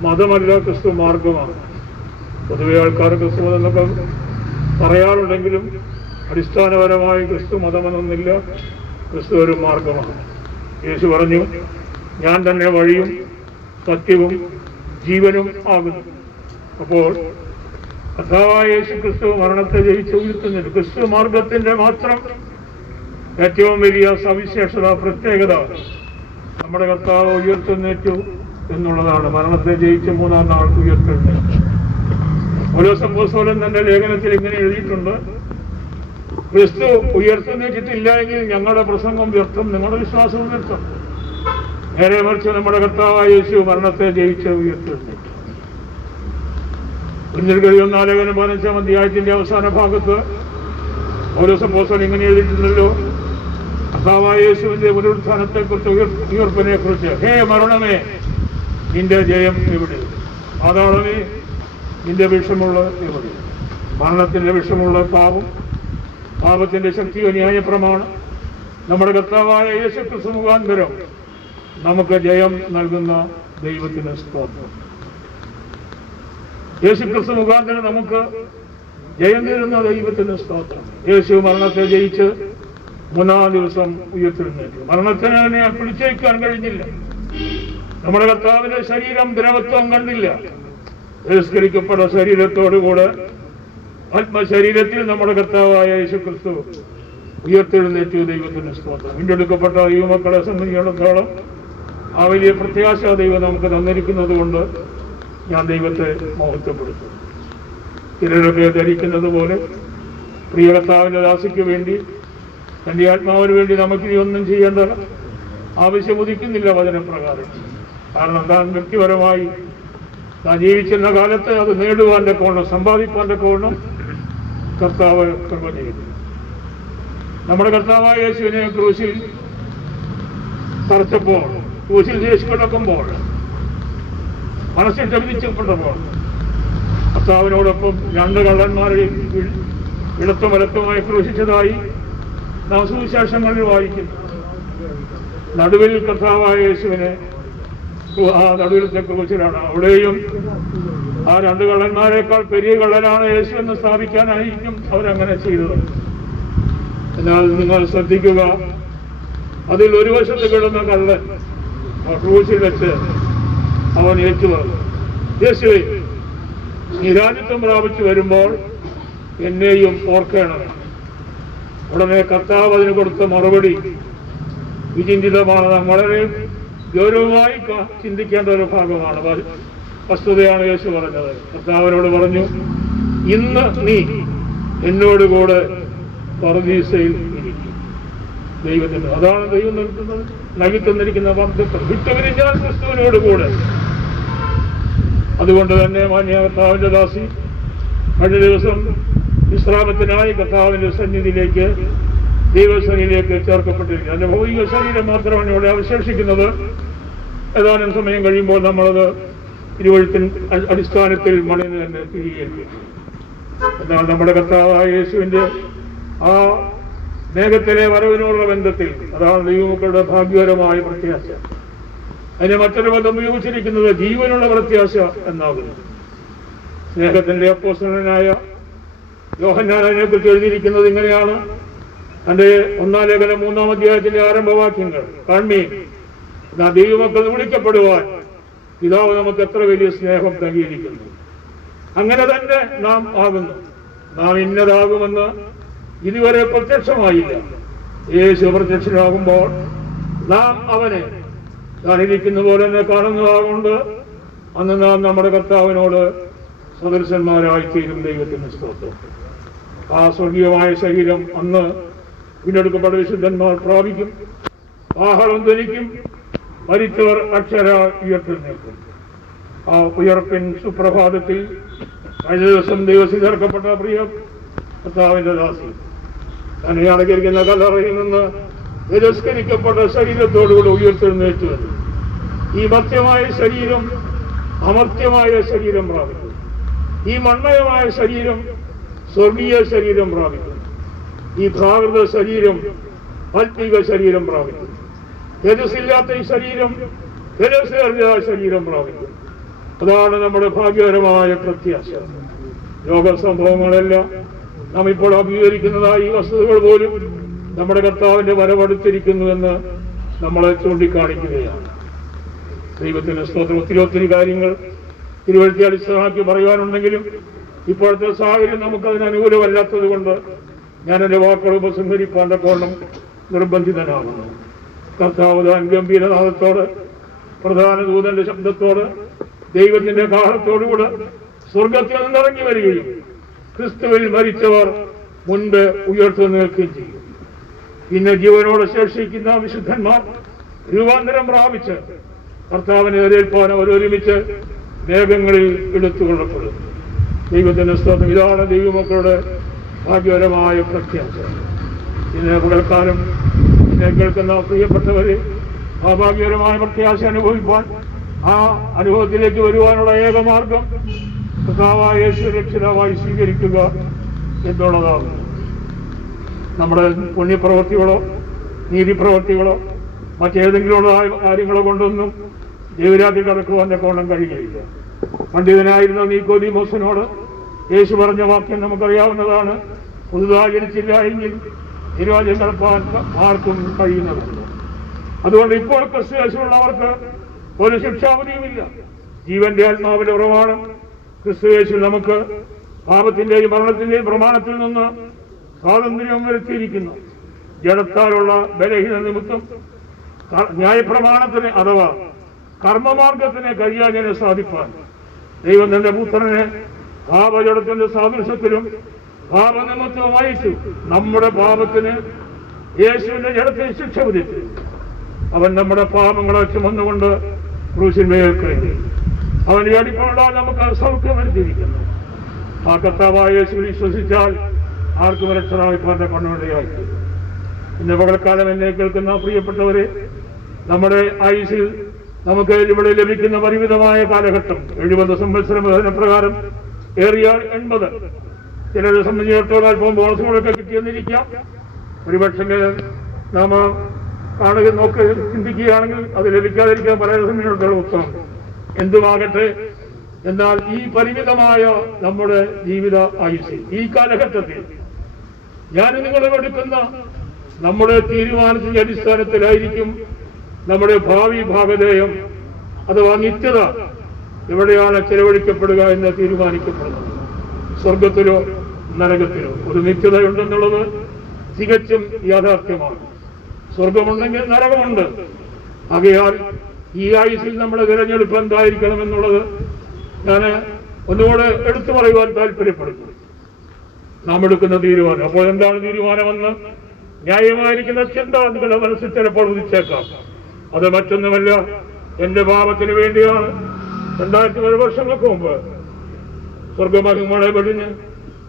മതമല്ല, ക്രിസ്തു മാർഗമാണ്. പൊതുവെ ആൾക്കാർ ക്രിസ്തു മതം എന്നൊക്കെ പറയാറുണ്ടെങ്കിലും അടിസ്ഥാനപരമായി ക്രിസ്തു മതമെന്നൊന്നില്ല. ക്രിസ്തു ഒരു മാർഗമാണ്. യേശു പറഞ്ഞു, ഞാൻ തന്നെ വഴിയും സത്യവും ജീവനും ആകുന്നു. അപ്പോൾ കർത്താവായ യേശു ക്രിസ്തു മരണത്തെ ജയിച്ച് ഉയർത്തുന്നത് ക്രിസ്തു മാർഗത്തിന്റെ മാത്രം ഏറ്റവും വലിയ സവിശേഷത, പ്രത്യേകത നമ്മുടെ കർത്താവ് ഉയർത്തെഴുന്നേറ്റു എന്നുള്ളതാണ്. മരണത്തെ ജയിച്ച് 3-ാം നാൾ ഉയർത്തെഴുന്നേറ്റു. പൗലോസ് അപ്പോസ്തലൻ തന്റെ ലേഖനത്തിൽ ഇങ്ങനെ എഴുതിയിട്ടുണ്ട്: ക്രിസ്തു ഉയർത്തെഴുന്നേറ്റിട്ടില്ല എങ്കിൽ ഞങ്ങളുടെ പ്രസംഗം വ്യർത്ഥം, നിങ്ങളുടെ വിശ്വാസവും വ്യർത്ഥം. നേരെ മറിച്ച് നമ്മുടെ കർത്താവായ യേശു മരണത്തെ ജയിച്ച് ഉയർത്തെഴുന്നേറ്റു. 1 ലേഖനം 15-ാം അധ്യായത്തിന്റെ അവസാന ഭാഗത്ത് പൗലോസ് അപ്പോസ്തലൻ ഇങ്ങനെ എഴുതിയിട്ടുണ്ടല്ലോ: കർത്താവായ യേശുവിന്റെ പുനരുത്ഥാനത്തെക്കുറിച്ച്, ഉയർപ്പിനെ കുറിച്ച്: ഹേ മരണമേ, നിന്റെ ജയം എവിടെ? പാതാളമേ, നിന്റെ വിഷമുള്ള എവിടെ? മരണത്തിന്റെ വിഷമുള്ള പാപത്തിന്റെ ശക്തിയോ ന്യായപ്രമാണം നമ്മുടെ കർത്താവായ യേശു ക്രിസ്തു മുഖാന്തരം നമുക്ക് ജയം നൽകുന്ന ദൈവത്തിന് സ്തോത്രം. യേശു ക്രിസ്തു മുഖാന്തരം നമുക്ക് ജയം തരുന്ന ദൈവത്തിന് സ്തോത്രം. യേശു മരണത്തെ ജയിച്ച് 3-ാം ദിവസം ഉയർത്തെഴുന്നേറ്റു. മരണത്തിന് തന്നെ പിടിച്ചേക്കാൻ കഴിഞ്ഞില്ല. നമ്മുടെ കർത്താവിന്റെ ശരീരം ദ്രവത്വം കണ്ടില്ല. ബഹിഷ്കരിക്കപ്പെട്ട ശരീരത്തോടുകൂടെ ആത്മശരീരത്തിൽ നമ്മുടെ കർത്താവായ യേശു ക്രിസ്തു ഉയർത്തെഴുന്നേറ്റു. ദൈവത്തിന് സ്തോത്രം. വീണ്ടെടുക്കപ്പെട്ട യുവമക്കളെ സംബന്ധിച്ചിടത്തോളം ആ വലിയ പ്രത്യാശ ദൈവം നമുക്ക് തന്നിരിക്കുന്നത് കൊണ്ട് ഞാൻ ദൈവത്തെ മഹത്വപ്പെടുത്തും. ചിലരൊക്കെ ധരിക്കുന്നത് പോലെ പ്രിയ കർത്താവിന്റെ ദാസിക്ക് വേണ്ടി, തന്റെ ആത്മാവിന് വേണ്ടി നമുക്കിനി ഒന്നും ചെയ്യേണ്ട ആവശ്യം ഉദിക്കുന്നില്ല വചനപ്രകാരം. കാരണം താൻ വ്യക്തിപരമായി താൻ ജീവിച്ചിരുന്ന കാലത്ത് അത് നേടുവാൻ്റെ കോണം, സമ്പാദിപ്പാൻ്റെ കോണം കർത്താവ് കൃപ ചെയ്തു. നമ്മുടെ കർത്താവായ യേശുവിനെ ക്രൂശിൽ തറച്ചപ്പോൾ, ക്രൂശിൽ യേശു കിടക്കുമ്പോൾ, മനസ്സിൽ ചലിച്ചപ്പെട്ടപ്പോൾ കർത്താവിനോടൊപ്പം 2 കള്ളന്മാരെ ഇടത്തും വലത്തുമായി ക്രൂശിച്ചതായി നാം സുവിശേഷങ്ങളിൽ വായിക്കുന്നു. നടുവിൽ കർത്താവായ യേശുവിനെ ആ നടുവിലത്തെ ക്രൂശിലാണ്. അവിടെയും ആ 2 കള്ളന്മാരെക്കാൾ പെരിയ കള്ളനാണ് യേശു എന്ന് സ്ഥാപിക്കാനായിരിക്കും അവരങ്ങനെ ചെയ്തത്. എന്നാൽ നിങ്ങൾ ശ്രദ്ധിക്കുക, അതിൽ ഒരു വശത്ത് കിടന്ന കള്ളൻ ആ ക്രൂശിൽ വെച്ച് അവൻ ഏറ്റുപറഞ്ഞു, യേശുവേ, നീ രാജ്യത്വം പ്രാപിച്ചു വരുമ്പോൾ എന്നെയും ഓർക്കണമേ. ഉടനെ കർത്താവ് അതിന് കൊടുത്ത മറുപടി വിചിന്തിതമാണ്. നാം വളരെ ഗൗരവമായി ചിന്തിക്കേണ്ട ഒരു ഭാഗമാണ്, വസ്തുതയാണ് യേശു പറഞ്ഞത്. കർത്താവിനോട് പറഞ്ഞു, ഇന്ന് നീ എന്നോടുകൂടെ പറുദീസയിൽ ഇരിക്കും. ദൈവത്തിന് അതാണ് ദൈവം നൽകി തന്നിരിക്കുന്ന വാഗ്ദത്തം. വിട്ടുപിരിഞ്ഞാൽ ക്രിസ്തുവിനോട് കൂടെ. അതുകൊണ്ട് തന്നെ മാന്യ കർത്താവിന്റെ ദാസി കഴിഞ്ഞ ദിവസം വിശ്രാമത്തിനായി കർത്താവിന്റെ സന്നിധിയിലേക്ക്, ദൈവസന്നിധിയിലേക്ക് ചേർക്കപ്പെട്ടിരിക്കുന്നു. അതിന്റെ ഭൗതിക ശരീരം മാത്രമാണ് ഇവിടെ അവശേഷിക്കുന്നത്. ഏതാനും സമയം കഴിയുമ്പോൾ നമ്മളത് തിരുവഴുത്തിൻ അടിസ്ഥാനത്തിൽ മണിന് തന്നെ സ്ഥിരീകരിക്കും. എന്നാൽ നമ്മുടെ കർത്താവായ യേശുവിന്റെ ആ മേഘത്തിലെ വരവിനോടുള്ള ബന്ധത്തിൽ അതാണ് ദൈവമക്കളുടെ ഭാഗ്യകരമായ പ്രത്യാശ. അതിന് മറ്റൊരു പദം ഉപയോഗിച്ചിരിക്കുന്നത് ജീവനുള്ള പ്രത്യാശ എന്നാകുന്നു. സ്നേഹത്തിന്റെ അപ്പോസ്തലനായ യോഹന്നാൻ അതിനെക്കുറിച്ച് എഴുതിയിരിക്കുന്നത് ഇങ്ങനെയാണ്. തന്റെ 1-ാം ലേഖനം 3-ാം അധ്യായത്തിന്റെ ആരംഭവാക്യങ്ങൾ കാൺമീൻ, നാം ദൈവമക്കൾ വിളിക്കപ്പെടുവാൻ പിതാവ് നമുക്ക് എത്ര വലിയ സ്നേഹം നൽകിയിരിക്കുന്നു. അങ്ങനെ തന്നെ നാം ആകുന്നു. നാം ഇന്നതാകുമെന്ന് ഇതുവരെ പ്രത്യക്ഷമായില്ല. യേശു പ്രത്യക്ഷനാകുമ്പോൾ നാം അവനെ താനിരിക്കുന്ന പോലെ തന്നെ കാണുന്നതാകൊണ്ട് അന്ന് നാം നമ്മുടെ കർത്താവിനോട് സദൃശന്മാരായിത്തീരും. ദൈവത്തിന് സ്തോത്രം. ആ സ്വർഗീയമായ ശരീരം അന്ന് വീണ്ടെടുക്കപ്പെട്ട വിശുദ്ധന്മാർ പ്രാപിക്കും. ആഹളം ധ്വനിക്കും, മരിച്ചവർ അക്ഷര ഉയർത്തെഴുന്നേൽക്കും. ആ ഉയർപ്പിൻ സുപ്രഭാതത്തിൽ കഴിഞ്ഞ ദിവസം ദിവസം ചേർക്കപ്പെട്ട പ്രിയ കർത്താവിന്റെ ദാസി തന്നെ അടങ്ങിയിരിക്കുന്ന കല്ലറയിൽ നിന്ന് തിരസ്കരിക്കപ്പെട്ട ശരീരത്തോടുകൂടി ഉയർത്തെഴുന്നേറ്റ് വന്നു. ഈ മർത്യമായ ശരീരം അമർത്യമായ ശരീരം പ്രാപിക്കും. ഈ മൺമയമായ ശരീരം സ്വർഗീയ ശരീരം പ്രാപിക്കും. ഈ പ്രാകൃത ശരീരം ആത്മീക ശരീരം പ്രാപിക്കും. തേജസ്സില്ലാത്ത ഈ ശരീരം തേജസ്സേറിയ ശരീരം പ്രാപിക്കും. അതാണ് നമ്മുടെ ഭാഗ്യകരമായ പ്രത്യാശ. ലോക സംഭവങ്ങളെല്ലാം നാം ഇപ്പോൾ അഭിമുഖീകരിക്കുന്നതായ ഈ വസ്തുതകൾ പോലും നമ്മുടെ കർത്താവിന്റെ വരവടുത്തിരിക്കുന്നുവെന്ന് നമ്മളെ ചൂണ്ടിക്കാണിക്കുകയാണ്. ദൈവത്തിന്റെ സ്തോത്രം. ഒത്തിരി കാര്യങ്ങൾ തിരുവഴുത്തി അടിസ്ഥാനമാക്കി പറയാനുണ്ടെങ്കിലും ഇപ്പോഴത്തെ സാഹചര്യം നമുക്കതിന് അനുകൂലമല്ലാത്തത് കൊണ്ട് ഞാൻ എൻ്റെ വാക്കുകൾ ഉപസംഹരിപ്പാൻ്റെ കോണം നിർബന്ധിതനാകുന്നു. കർത്താവ് താൻ ഗംഭീരനാഥത്തോട്, പ്രധാന ദൂതന്റെ ശബ്ദത്തോട്, ദൈവത്തിന്റെ കാഹളത്തോടുകൂടെ സ്വർഗത്തിൽ നിന്നിറങ്ങി വരികയും ക്രിസ്തുവിൽ മരിച്ചവർ മുൻപ് ഉയർത്തു നിൽക്കുകയും ചെയ്യും. പിന്നെ ജീവനോട് ശേഷിക്കുന്ന വിശുദ്ധന്മാർ രൂപാന്തരം പ്രാപിച്ച് കർത്താവിനെ എതിരേൽപ്പാൻ അവരൊരുമിച്ച് മേഘങ്ങളിൽ എടുത്തുകൊള്ളപ്പെടും. ദൈവത്തിന്റെ സ്തോത്രം. ഇതാണ് ദൈവമക്കളുടെ ഭാഗ്യകരമായ പ്രത്യാശ. ഇന്ന് പകൽക്കാലം എന്നെ കേൾക്കുന്ന പ്രിയപ്പെട്ടവരെ, ആ ഭാഗ്യകരമായ പ്രത്യാശ അനുഭവിപ്പാൻ, ആ അനുഭവത്തിലേക്ക് വരുവാനുള്ള ഏകമാർഗം കർത്താവായ യേശു രക്ഷിതാവായി സ്വീകരിക്കുക എന്നുള്ളതാകുന്നു. നമ്മുടെ പുണ്യപ്രവൃത്തികളോ നീതിപ്രവൃത്തികളോ മറ്റേതെങ്കിലും കാര്യങ്ങളോ കൊണ്ടൊന്നും ദൈവരാജ്യം കടക്കുവാൻ്റെ കോണം കഴിയുകയില്ല. പണ്ഡിതനായിരുന്ന നീക്കോദീമോസിനോട് യേശു പറഞ്ഞ വാക്യം നമുക്കറിയാവുന്നതാണ്. പുതുതായി ജനിച്ചില്ല എങ്കിൽ ദൈവരാജ്യം കടപ്പാൻ ആർക്കും കഴിയുന്നതല്ല. അതുകൊണ്ട് ഇപ്പോൾ ക്രിസ്തു യേശുവുള്ളവർക്ക് ഒരു ശിക്ഷാവധിയുമില്ല. ജീവന്റെ ആത്മാവിന്റെ പ്രമാണം ക്രിസ്തു യേശു നമുക്ക് പാപത്തിന്റെയും മരണത്തിന്റെയും പ്രമാണത്തിൽ നിന്ന് സ്വാതന്ത്ര്യം വരുത്തിയിരിക്കുന്നു. ജഡത്താലുള്ള ബലഹീന നിമിത്തം ന്യായപ്രമാണത്തിന് അഥവാ കർമ്മമാർഗത്തിന് കഴിയാഞ്ഞതിനെ സാധിപ്പാൻ ദൈവം തന്റെ പുത്രനെ പാപജടത്തിന്റെ സാദൃശ്യത്തിലും പാപനിമിത്തവും അയച്ചു. നമ്മുടെ പാപത്തിന് യേശുവിന്റെ ജഡത്തിൽ ശിക്ഷ വിധിച്ചു. അവൻ നമ്മുടെ പാപങ്ങളെ ചുമന്നുകൊണ്ട് ക്രൂശിന്മേൽ കഴിഞ്ഞു. അവന്റെ അടിപ്പാടാൽ നമുക്ക് സൗഖ്യം വരുത്തിയിരിക്കുന്നു. ആ കർത്താവായ യേശുവിൽ വിശ്വസിച്ചാൽ ആർക്കും രക്ഷതാവിപ്പാന്റെ കണ്ണുകൊണ്ടയായി. ഇന്ന് പകൽക്കാലം എന്നെ കേൾക്കുന്ന പ്രിയപ്പെട്ടവരെ, നമ്മുടെ ആയുസ്സിൽ നമുക്ക് ഇവിടെ ലഭിക്കുന്ന പരിമിതമായ കാലഘട്ടം 70 സംവത്സരം പ്രകാരം ഏറിയാൽ 80. ചിലരെ സംബന്ധിച്ചിടത്തോളം അല്പം ബോണസുകളൊക്കെ കിട്ടിയെന്നിരിക്കാം. ഒരുപക്ഷെ നാം നോക്കി ചിന്തിക്കുകയാണെങ്കിൽ അത് ലഭിക്കാതിരിക്കാൻ പല സമയത്തോളം ഉത്തമം. എന്തുമാകട്ടെ, എന്നാൽ ഈ പരിമിതമായ നമ്മുടെ ജീവിത ആയുസ്സിൽ ഈ കാലഘട്ടത്തിൽ ഞാൻ നിങ്ങളെ എടുക്കുന്ന നമ്മുടെ തീരുമാനത്തിന്റെ അടിസ്ഥാനത്തിലായിരിക്കും നമ്മുടെ ഭാവി ഭാഗധേയം അഥവാ നിത്യത എവിടെയാണ് ചെലവഴിക്കപ്പെടുക എന്ന് തീരുമാനിക്കപ്പെടുന്നത്. സ്വർഗത്തിലോ നരകത്തിലോ ഒരു നിത്യതയുണ്ടെന്നുള്ളത് തികച്ചും യാഥാർത്ഥ്യമാണ്. സ്വർഗമുണ്ടെങ്കിൽ നരകമുണ്ട്. ആകയാൽ ഈ ആയുസ്സിൽ നമ്മുടെ തിരഞ്ഞെടുപ്പ് എന്തായിരിക്കണം എന്നുള്ളത് ഞാൻ ഒന്നുകൂടെ എടുത്തു പറയുവാൻ താല്പര്യപ്പെടുന്നു. നാം എടുക്കുന്ന തീരുമാനം. അപ്പോൾ എന്താണ് തീരുമാനമെന്ന് ന്യായമായിരിക്കുന്ന ചിന്ത നിങ്ങളുടെ മനസ്സിൽ ചിലപ്പോൾ ഉദിച്ചേക്കാം. അത് മറ്റൊന്നുമല്ല, എന്റെ പാപത്തിന് വേണ്ടിയാണ് 2000 വർഷങ്ങൾക്ക് മുമ്പ് സ്വർഗമഹിമകളെ വെടിഞ്ഞ്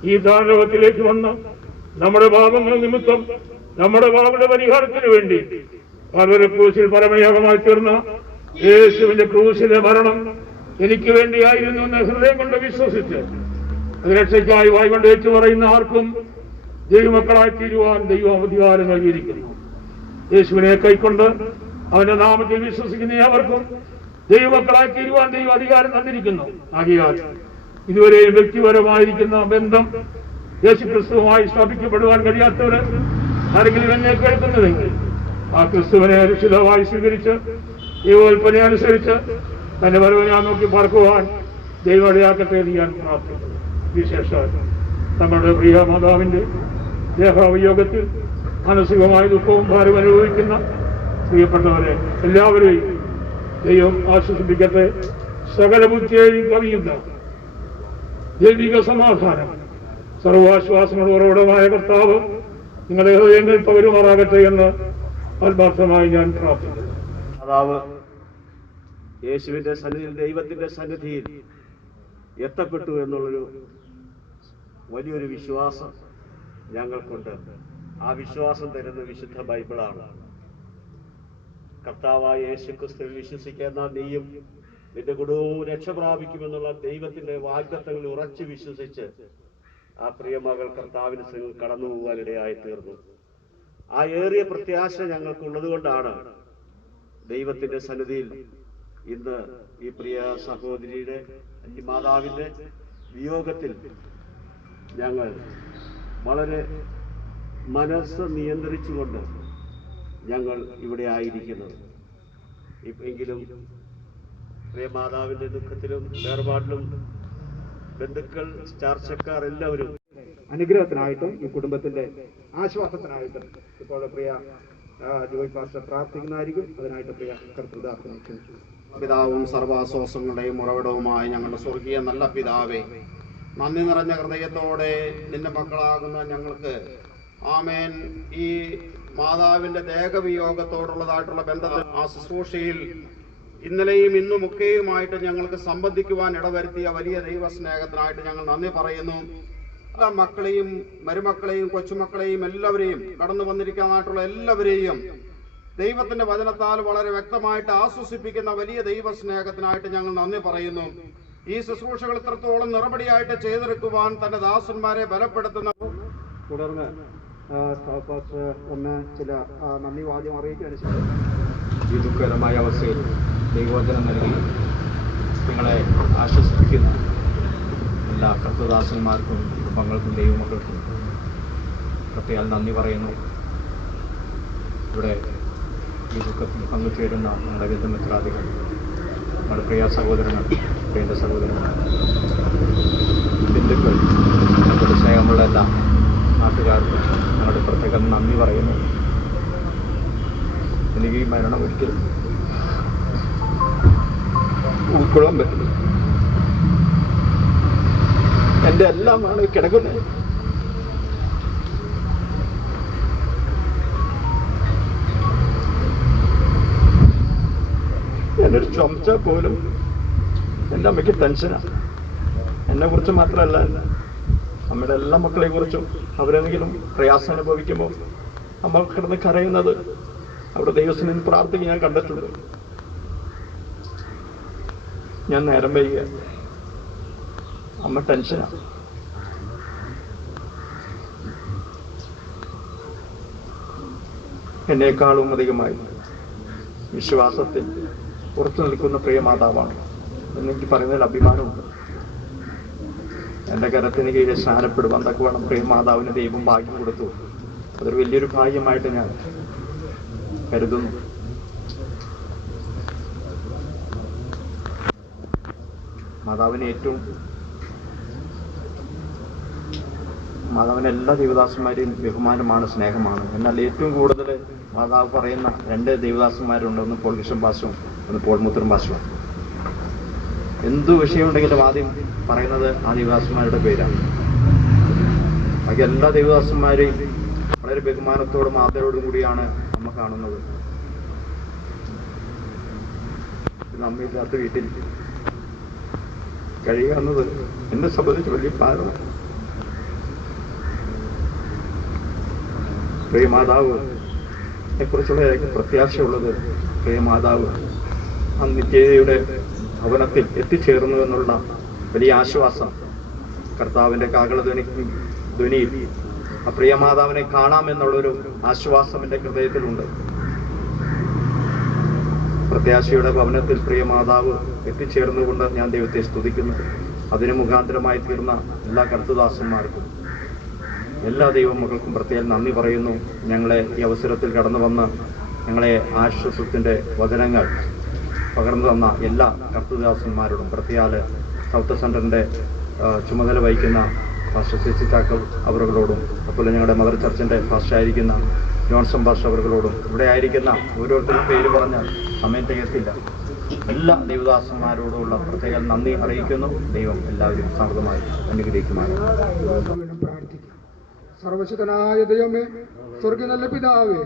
ഈ താരലോകത്തിലേക്ക് വന്ന് നമ്മുടെ പാപങ്ങൾ നിമിത്തം നമ്മുടെ പാപങ്ങളുടെ പരിഹാരത്തിന് വേണ്ടി കാൽവരി ക്രൂശിൽ പരമയാഗമായി തീർന്ന യേശുവിന്റെ ക്രൂശിലെ മരണം എനിക്ക് വേണ്ടിയായിരുന്നു എന്ന് ഹൃദയം കൊണ്ട് വിശ്വസിച്ച് അത് രക്ഷയ്ക്കായി വായ്കൊണ്ട് ഏറ്റു പറയുന്ന ആർക്കും ദൈവമക്കളായി തീരുവാൻ ദൈവം അധികാരം നൽകിയിരിക്കുന്നു. യേശുവിനെ കൈക്കൊണ്ട് അവന്റെ നാമത്തിൽ വിശ്വസിക്കുന്ന അവർക്കും ദൈവമക്കളായി തീരുവാൻ ദൈവം അധികാരം തന്നിരിക്കുന്നു. ആകയാൽ ഇതുവരെയും വ്യക്തിപരമായിരിക്കുന്ന ബന്ധം യേശുക്രിസ്തുവുമായി സ്ഥാപിക്കപ്പെടുവാൻ കഴിയാത്തവര് ആരെങ്കിലും എന്നെ കേൾക്കുന്നതെങ്കിൽ ആ ക്രിസ്തുവിനെ രക്ഷിതാവായി സ്വീകരിച്ച് ദൈവകൽപ്പന അനുസരിച്ച് തന്റെ വരവ് ഞാൻ നോക്കി പാർക്കുവാൻ ദൈവം ഇടയാക്കട്ടെ എന്ന് ഞാൻ പ്രാർത്ഥിക്കുന്നു. വിശേഷാൽ നമ്മുടെ പ്രിയ മാതാവിന്റെ ദേഹാവയോഗത്തിൽ മാനസികമായ ദുഃഖവും ഭാരം അനുഭവിക്കുന്ന പ്രിയപ്പെട്ടവരെ എല്ലാവരെയും ദൈവം ആശ്വസിപ്പിക്കട്ടെ. സകല ബുദ്ധിയെയും കവിയുന്ന ദൈവിക സമാധാനം സർവാശ്വാസങ്ങളുടെ ഉറവിടമായ കർത്താവ് നിങ്ങളുടെ ഹൃദയങ്ങളിൽ പകരുമാറാകട്ടെ എന്ന് ആത്മാർത്ഥമായി ഞാൻ പ്രാർത്ഥിക്കുന്നു. കർത്താവ് യേശുവിന്റെ സന്നിധിയിൽ, ദൈവത്തിന്റെ സന്നിധിയിൽ എത്തപ്പെട്ടു എന്നുള്ളൊരു വലിയൊരു വിശ്വാസം ഞങ്ങൾക്കുണ്ട്. ആ വിശ്വാസം തരുന്ന വിശുദ്ധ ബൈബിളാണ്. കർത്താവായ യേശുക്രിസ്തുവിൽ വിശ്വസിക്കുന്ന നീയും നിന്റെ കുടുംബവും രക്ഷ പ്രാപിക്കുമെന്നുള്ള ദൈവത്തിന്റെ വാഗ്ദത്തങ്ങളിൽ ഉറച്ചു വിശ്വസിച്ച് ആ പ്രിയമകൾ കർത്താവിന് കടന്നു പോകാനിടയായി തീർന്നു. ആ ഏറിയ പ്രത്യാശ ഞങ്ങൾക്കുള്ളത് കൊണ്ടാണ് ദൈവത്തിന്റെ സന്നിധിയിൽ ഇന്ന് ഈ പ്രിയ സഹോദരിയുടെ, ഈ മാതാവിന്റെ വിയോഗത്തിൽ ഞങ്ങൾ വളരെ മനസ്സ് നിയന്ത്രിച്ചുകൊണ്ട് ഞങ്ങൾ ഇവിടെ ആയിരിക്കുന്നത്. എങ്കിലും പ്രിയ മാതാവിന്റെ ദുഃഖത്തിലും വേർപാടിലും ബന്ധുക്കൾ, ചർച്ചക്കാർ എല്ലാവരും അനുഗ്രഹത്തിനായിട്ടും ഈ കുടുംബത്തിന്റെ ആശ്വാസത്തിനായിട്ടും ഇപ്പോൾ പ്രിയ ജോയ് പാസ്റ്റർ പ്രാർത്ഥിക്കുന്നതായിരിക്കും. അതിനായിട്ട് പ്രിയ കർത്തൃദാസനെ ക്ഷണിച്ചു. പിതാവും സർവാശ്വാസങ്ങളുടെയും ഉറവിടവുമായ ഞങ്ങളുടെ സ്വർഗീയ നല്ല പിതാവേ, നന്ദി നിറഞ്ഞ ഹൃദയത്തോടെ നിന്റെ മക്കളാകുന്ന ഞങ്ങൾക്ക് ആമേൻ ഈ മാതാവിന്റെ ദേഹവിയോഗത്തോടുള്ളതായിട്ടുള്ള ബന്ധത്തിൽ ആ ശുശ്രൂഷയിൽ ഇന്നലെയും ഇന്നുമൊക്കെയുമായിട്ട് ഞങ്ങൾക്ക് സംബന്ധിക്കുവാൻ ഇടവരുത്തിയ വലിയ ദൈവസ്നേഹത്തിനായിട്ട് ഞങ്ങൾ നന്ദി പറയുന്നു. എല്ലാ മക്കളെയും മരുമക്കളെയും കൊച്ചുമക്കളെയും എല്ലാവരെയും കടന്നു വന്നിരിക്കാനായിട്ടുള്ള എല്ലാവരെയും ദൈവത്തിന്റെ വചനത്താൽ വളരെ വ്യക്തമായിട്ട് ആശ്വസിപ്പിക്കുന്ന വലിയ ദൈവസ്നേഹത്തിനായിട്ട് ഞങ്ങൾ നന്ദി പറയുന്നു. ഈ ശുശ്രൂഷകൾ ഇത്രത്തോളം നിറപടിയായിട്ട് ചെയ്തെടുക്കുവാൻ തന്റെ ദാസന്മാരെ ബലപ്പെടുത്തുന്ന തുടർന്ന് ഒന്ന് ചില നന്ദി വാദ്യം അറിയിച്ചനുസരിച്ച് ഈ ദുഃഖകരമായ അവസ്ഥയിൽ ദൈവവചനം നൽകി നിങ്ങളെ ആശ്വസിപ്പിക്കുന്ന എല്ലാ കർത്തദാസന്മാർക്കും കുടുംബങ്ങൾക്കും ദൈവമക്കൾക്കും പ്രത്യേകം നന്ദി പറയുന്നു. ഇവിടെ ഈ ദുഃഖത്തിൽ പങ്കുചേരുന്ന ഞങ്ങളുടെ ബന്ധുമിത്രാദികൾ, നമ്മുടെ പ്രിയ സഹോദരങ്ങൾ, പ്രിയ സഹോദരന്മാർ, ബന്ധുക്കൾ, ഞങ്ങളുടെ സ്നേഹമുള്ള എല്ലാ നാട്ടുകാർക്കും ഞങ്ങളുടെ പ്രത്യേകം നന്ദി പറയുന്നു. എനിക്ക് ഈ മരണം ഒരിക്കലും ഉൾക്കൊള്ളാൻ പറ്റില്ല. എൻ്റെ എല്ലാമാണ് കിടക്കുന്നത്. ഞാനൊരു ചുമച്ച പോലും എൻ്റെ അമ്മയ്ക്ക് ടെൻഷനാണ്. എന്നെക്കുറിച്ച് മാത്രമല്ല, നമ്മുടെ എല്ലാ മക്കളെ കുറിച്ചും അവരെന്തെങ്കിലും പ്രയാസം അനുഭവിക്കുമ്പോൾ അമ്മ കിടന്ന് കരയുന്നത് അവിടെ ദൈവത്തിന് പ്രാർത്ഥിക്കാൻ ഞാൻ കണ്ടിട്ടുണ്ട്. ഞാൻ നേരം വൈകിയ അമ്മ ടെൻഷനാണ്. എന്നേക്കാളും അധികമായി വിശ്വാസത്തിൽ ഉറച്ചു നിൽക്കുന്ന പ്രിയ മാതാവാണ് എന്നെനിക്ക് പറയുന്നതിൽ അഭിമാനമുണ്ട്. എൻ്റെ കരത്തിന് കീഴിൽ സ്നാനപ്പെടുവാൻ തക്കവണ്ണം പ്രിയ മാതാവിന് ദൈവം ഭാഗ്യം കൊടുത്തു. അതൊരു വലിയൊരു ഭാഗ്യമായിട്ട് ഞാൻ കരുതുന്നു. മാതാവിന് എല്ലാ ദേവദാസന്മാരെയും ബഹുമാനമാണ്, സ്നേഹമാണ്. എന്നാൽ ഏറ്റവും കൂടുതൽ മാതാവ് പറയുന്ന 2 ദേവദാസന്മാരുണ്ട്. ഒന്ന് പോൾ കൃഷ്ണൻ പാസ്റ്ററും ഒന്ന് പോൾ മുത്തൂർ പാസ്റ്ററും. എന്തു വിഷയമുണ്ടെങ്കിലും ആദ്യം പറയുന്നത് ആ ദേവദാസന്മാരുടെ പേരാണ്. ബാക്കി എല്ലാ ദേവദാസന്മാരെയും വളരെ ബഹുമാനത്തോടും ആദരവോടും കൂടിയാണ് അമ്മ കാണുന്നത്. അമ്മയില്ലാത്ത വീട്ടിൽ കഴിയുന്നത് എന്നെ സംബന്ധിച്ച് വലിയ ഭാരമാണ്. പ്രിയ മാതാവ് എക്കുറിച്ചുള്ള പ്രത്യാശയുള്ളത് പ്രിയ മാതാവ് ആ നിത്യതയുടെ ഭവനത്തിൽ എത്തിച്ചേർന്നു എന്നുള്ള വലിയ ആശ്വാസം കർത്താവിൻ്റെ കാഹളധ്വനിയിൽ ആ പ്രിയ മാതാവിനെ കാണാമെന്നുള്ളൊരു ആശ്വാസം എൻ്റെ ഹൃദയത്തിലുണ്ട്. പ്രത്യാശയുടെ ഭവനത്തിൽ പ്രിയ മാതാവ് എത്തിച്ചേർന്നുകൊണ്ട് ഞാൻ ദൈവത്തെ സ്തുതിക്കുന്നു. അതിന് മുഖാന്തരമായി തീർന്ന എല്ലാ കർത്തദാസന്മാർക്കും എല്ലാ ദൈവമക്കൾക്കും പ്രത്യേകം നന്ദി പറയുന്നു. ഞങ്ങളെ ഈ അവസരത്തിൽ കടന്നു വന്ന് ഞങ്ങളെ ആശ്വാസത്തിൻ്റെ വചനങ്ങൾ പകർന്നു തന്ന എല്ലാ കർത്തദാസന്മാരോടും, പ്രത്യേക സൗത്ത് സെൻറ്ററിൻ്റെ ചുമതല വഹിക്കുന്ന പാസ്റ്റർ സി ചാക്കോ അവരോടും, അതുപോലെ ഞങ്ങളുടെ മദർ ചർച്ചിൻ്റെ പാസ്റ്ററായിരിക്കുന്ന ജോൺസൺ പാസ്റ്റർ അവരോടും, ഇവിടെ ആയിരിക്കുന്ന ഓരോരുത്തരും പേര് പറഞ്ഞാൽ സമയം തികത്തില്ല. എല്ലാ ദേവദാസന്മാരോടുമുള്ള പ്രത്യേക നന്ദി അറിയിക്കുന്നു. ദൈവം എല്ലാവരും സമൃദ്ധമായി അനുഗ്രഹിക്കുമാറാകട്ടെ. സർവശക്തനായ ദൈവമേ, സ്വർഗ്ഗ നല്ല പിതാവേ,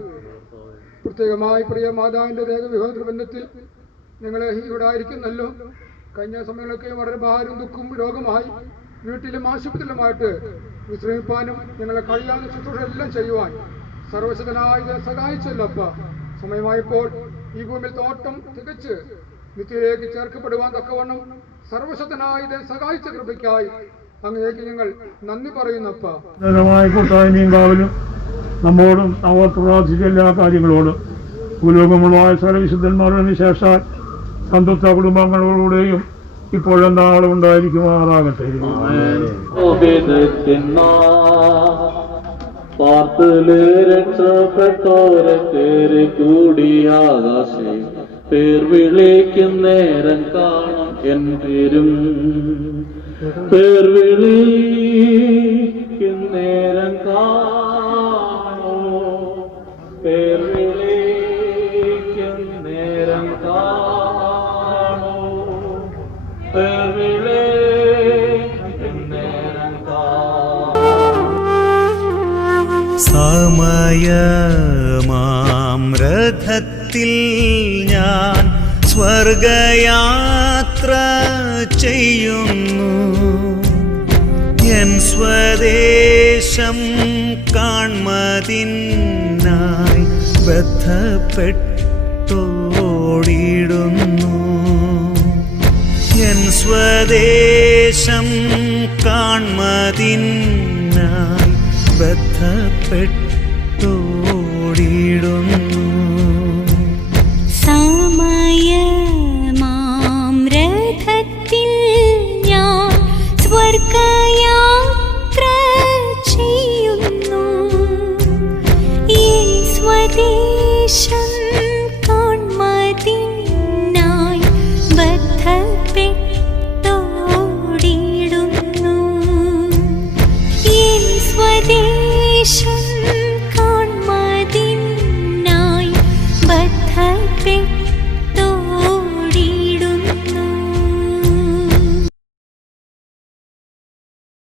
പ്രത്യേകമായി പ്രിയ മാതാവിൻ്റെ ദേഹവിഭവത്തിൽ ഞങ്ങളെ ഇവിടെ ആയിരിക്കുന്നല്ലോ. കഴിഞ്ഞ സമയങ്ങളൊക്കെ വളരെ ഭാരം ദുഃഖവും രോഗമായി വീട്ടിലും ആശുപത്രിയിലുമായിട്ട് വിശ്രമിപ്പാനും ഞങ്ങളെ കഴിയാവുന്ന ശുശ്രൂഷ എല്ലാം ചെയ്യുവാൻ സർവശക്തനായ സഹായിച്ചല്ലപ്പ. സമയമായപ്പോൾ ഈ ഭൂമിയിൽ തോട്ടം തികച്ച് നിത്യയിലേക്ക് ചേർക്കപ്പെടുവാൻ തക്കവണ്ണം സർവശക്തനായ സഹായിച്ച കൃപയ്ക്കായി അങ്ങേക്ക് ഞങ്ങൾ നന്ദി പറയുന്നപ്പ. കൂട്ടായ്മയും കാവലും നമ്മോടും അവർക്ക് പ്രാർത്ഥിച്ച എല്ലാ കാര്യങ്ങളോടും ഭൂലോകമുള്ളതായ സകല വിശുദ്ധന്മാരുടെ വിശേഷാൽ സന്തുഷ്ട കുടുംബങ്ങളോടുകൂടെയും ഇപ്പോഴെന്താളും ഉണ്ടായിരിക്കുമാറാകട്ടെ. പാർത്തില് രക്ഷപ്പെട്ടോരെ കേറി കൂടിയാകാശേ, പേർ വിളിക്കും നേരം കാണും എൻ പേരും. പേർ വിളിക്കും നേരം കാണോ, പേർ വിളിക്കും നേരം കാണോ, പേർ വിളിക്കും നേരം കാണോ. സമയമാം രഥത്തിൽ ഞാൻ സ്വർഗയാത്ര ചെയ്യുന്നു. എൻ സ്വദേശം കാൺമതിനായി ബദ്ധപ്പെട്ടോടിടുന്നു. എൻ സ്വദേശം കാൺമതിനായി ബദ്ധപ്പെട്ടോടിടുന്നു.